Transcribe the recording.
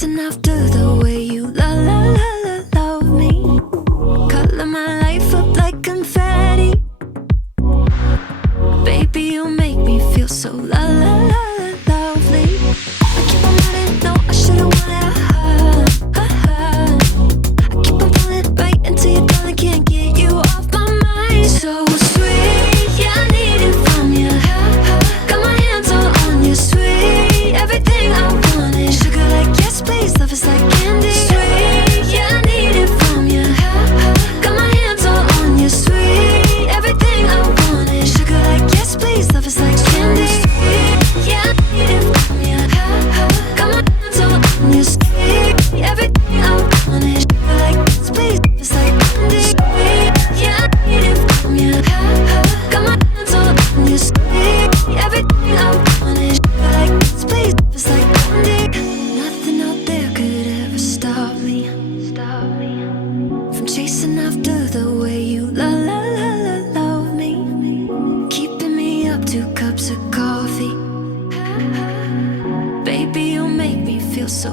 chasing after the way you love me. Color my life up like confetti. Baby, you make me feel so lovely. I keep on running, no, I shouldn't want it. I keep on pulling right until you're gone. I can't get you off my mind. So sweet, yeah, I need it from you. Got my hands all on you, sweet. Everything I want is sugar like yes, please. Love is like candy. Sweet, yeah, I need it from you. Got my hands all on you, sweet. Everything I want is sugar like yes, please. Love is like candy. Sweet, yeah, I need it from you. Got my hands all on you, sweet. Everything I want is sugar like yes, please. Love is like candy. Sweet, yeah, I need it from you. Got my hands all on you, sweet. Everything I want is sugar like yes, please. Love is like candy. Nothing out there could ever stop me from chasing after the way you love me. Keeping me up 2 cups of coffee. Baby, you make me feel so